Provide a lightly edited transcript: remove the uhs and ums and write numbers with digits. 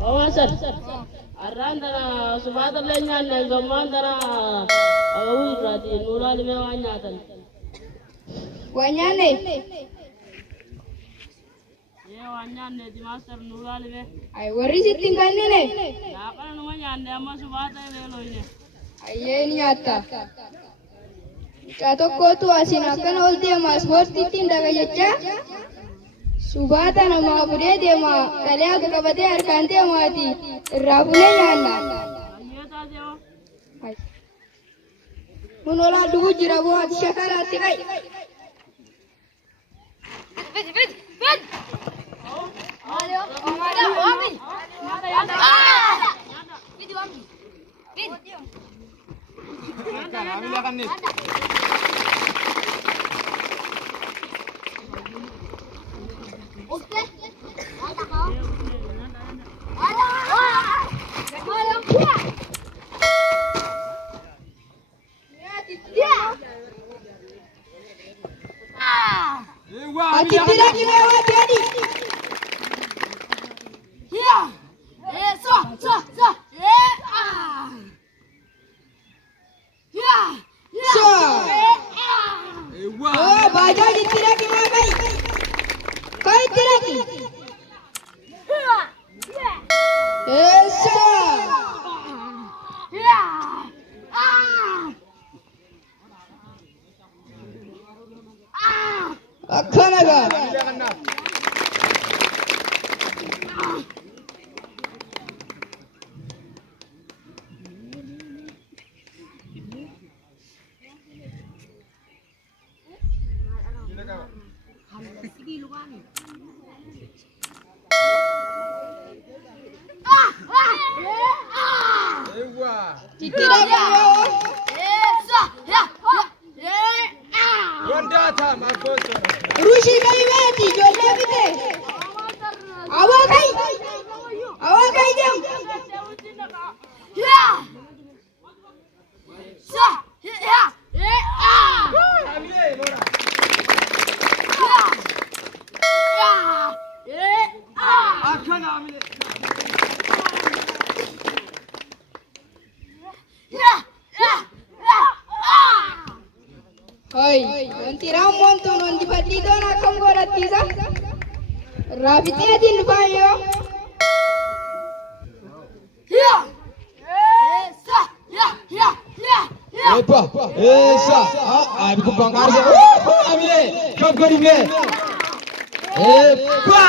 Oh, sir. Arrandana subata lenya ngomandana awirati nurali me wanyatan. Wanyane. Ye wanyane di master nurali me. Ay warri sittin kannine. Ya kana wanyane amma subata lelo ine. Ayye nyata. Tokko tu asina kana olti amma sporti tinda gajecha. Subata nama bude dema kalya ka kabate arkante amati rabune yanna. Ayeta deo. Ay. Munola dugu jira bo at shakara tikai. Ved. Alio. Wami. Video wami. Video. Kami akan nih. Okay. Ada kau? Ada. Malam dia. Ya. Hati lagi lewat jadi. Ya. So. Ya. So. Oh, baja jitti lagi mai. Kau tiraki. Esa. Ya. Akanaga. Rushi kalimati jolla bite. Awakai jam. Ya. Sa. Ya. Hoi, nanti ramon tu nanti pati tu nak konggorat kita. Rabitnya din bayo. Ya. Apa? Esa. Abi ko bangkar se. Amile. Kap gori me. Epa.